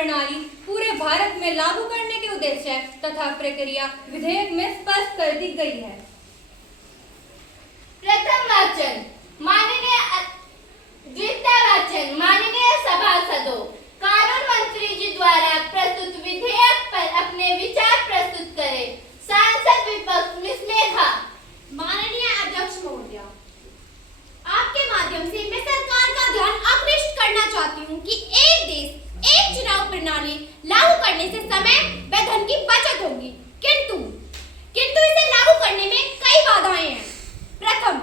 प्रणाली पूरे भारत में लागू करने के उद्देश्य तथा प्रक्रिया विधेयक में स्पष्ट कर दी गई है। प्रथम वाचन माननीय द्वितीय वाचन माननीय सभासदों, कानून मंत्री जी द्वारा प्रस्तुत विधेयक पर अपने विचार प्रस्तुत करें। सांसद विपक्ष मिस मेघा। माननीय अध्यक्ष महोदय, आपके माध्यम से मैं सरकार का ध्यान आकृष्ट करना चाहती हूँ कि एक देश एक चुनाव प्रणाली लागू करने से समय व धन की बचत होगी, किंतु इसे लागू करने में कई बाधाएं हैं। प्रथम,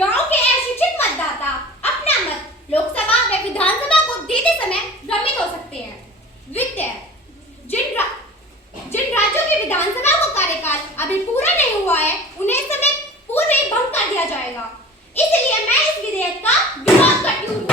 गांव के अशिक्षित मतदाता अपना मत लोकसभा व विधानसभा को देते समय भ्रमित हो सकते हैं। द्वितीय, जिन राज्यों की विधानसभा को कार्यकाल अभी पूरा नहीं हुआ है, उन्हें समय पूर्व ही भंग कर दिया जाएगा। इसलिए मैं इस विधेयक का विरोध करती हूँ।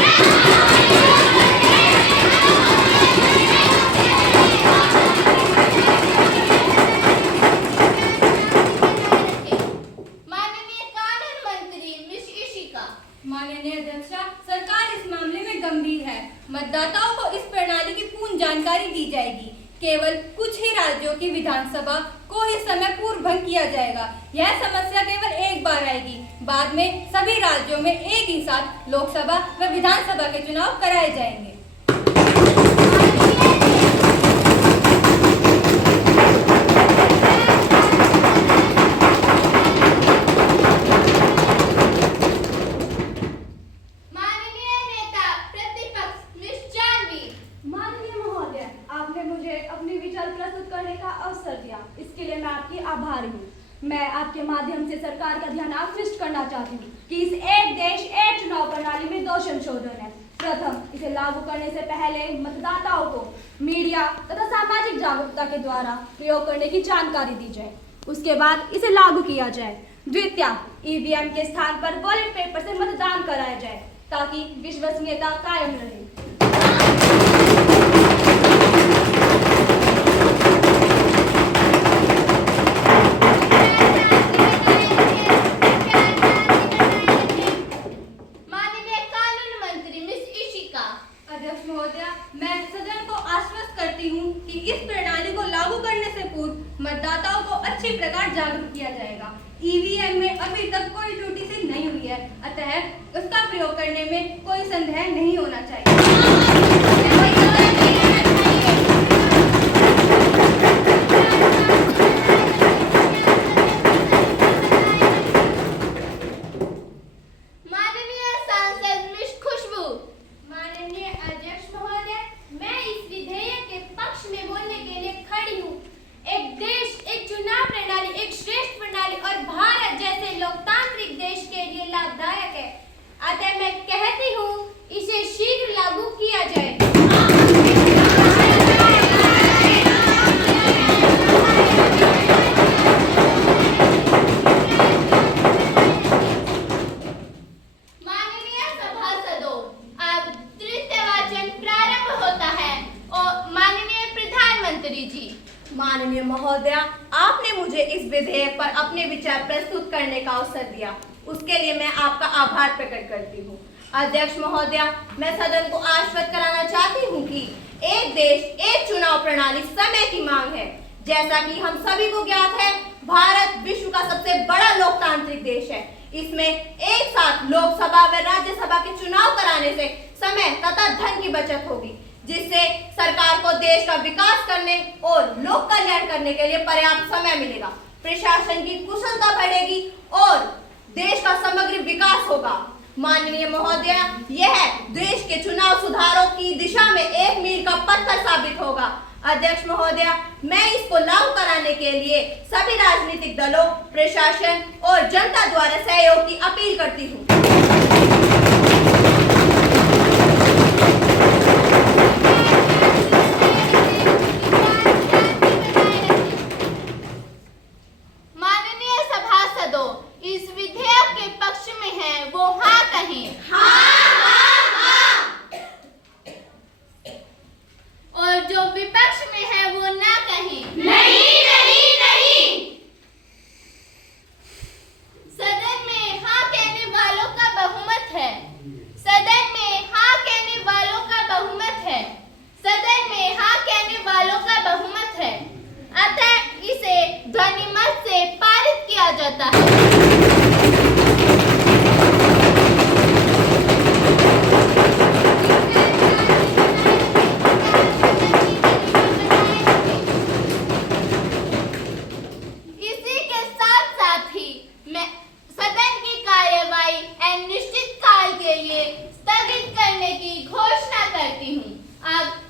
माननीय कानून मंत्री मिस इशिका। माननीय अध्यक्षा, सरकार इस मामले में गंभीर है। मतदाताओं को इस प्रणाली की पूर्ण जानकारी दी जाएगी। केवल कुछ ही राज्यों की विधानसभा को ही समय पूर्व भंग किया जाएगा। यह समस्या केवल एक बार आएगी, बाद में सभी राज्यों में एक ही साथ लोकसभा व विधानसभा के चुनाव कराए जाएंगे। माननीय नेता प्रतिपक्ष मिस जानवी। माननीय महोदय, आपने मुझे अपने विचार प्रस्तुत करने का अवसर दिया, इसके लिए मैं आपकी आभारी हूँ। मैं आपके माध्यम से सरकार का ध्यान आकृष्ट करना चाहती हूँ कि इस एक देश एक चुनाव प्रणाली में 2 संशोधन है। प्रथम, इसे लागू करने से पहले मतदाताओं को मीडिया तथा सामाजिक जागरूकता के द्वारा प्रयोग करने की जानकारी दी जाए, उसके बाद इसे लागू किया जाए। द्वितीय, ईवीएम के स्थान पर बैलेट पेपर से मतदान कराया जाए ताकि विश्वसनीयता कायम रहे। माननीय कानून मंत्री मिस इशिका। अध्यक्ष महोदया, मैं सदन को आश्वस्त करती हूँ कि इस प्रणाली को लागू करने से पूर्व मतदाताओं को अच्छी प्रकार जागरूक किया जाएगा। ईवीएम में अभी तक कोई त्रुटि सी नहीं हुई है, अतः उसका प्रयोग करने में कोई संदेह नहीं होना चाहिए। माननीय सांसद मिस खुशबू। माननीय अध्यक्ष महोदय, मैं इस विधेयक के पक्ष में बोलने के लिए खड़ी हूँ। एक देश एक चुनाव प्रणाली एक श्रेष्ठ प्रणाली और भारत जैसे लोकतांत्रिक देश के लिए लाभदायक है, अतः मैं कहती हूँ इसे शीघ्र लागू किया जाए। माननीय सभासदों, अब तृतीय वाचन प्रारंभ होता है और माननीय प्रधानमंत्री जी। माननीय महोदया, आपने मुझे इस विधेयक पर अपने विचार प्रस्तुत करने का अवसर दिया, उसके लिए मैं आपका आभार प्रकट करती हूँ। अध्यक्ष महोदया, मैं सदन को आश्वस्त कराना चाहती हूँ कि एक देश एक चुनाव प्रणाली समय की मांग है। जैसा कि हम सभी को ज्ञात है, भारत विश्व का सबसे बड़ा लोकतांत्रिक देश है। इसमें एक साथ लोकसभा व राज्यसभा के चुनाव कराने से समय तथा धन की बचत होगी, जिससे सरकार को देश का विकास करने और लोक कल्याण करने के लिए पर्याप्त समय मिलेगा। प्रशासन की कुशलता बढ़ेगी और देश का समग्र विकास होगा। माननीय महोदया, यह देश के चुनाव सुधारों की दिशा में एक मील का पत्थर साबित होगा। अध्यक्ष महोदया, मैं इसको लागू कराने के लिए सभी राजनीतिक दलों, प्रशासन और जनता द्वारा सहयोग की अपील करती हूँ। माननीय सभासदों, इस विधेयक के पक्ष में है वो हाँ कहें। और जो विपक्ष में है वो ना कहें। सदन में हाँ कहने वालों का बहुमत है। आप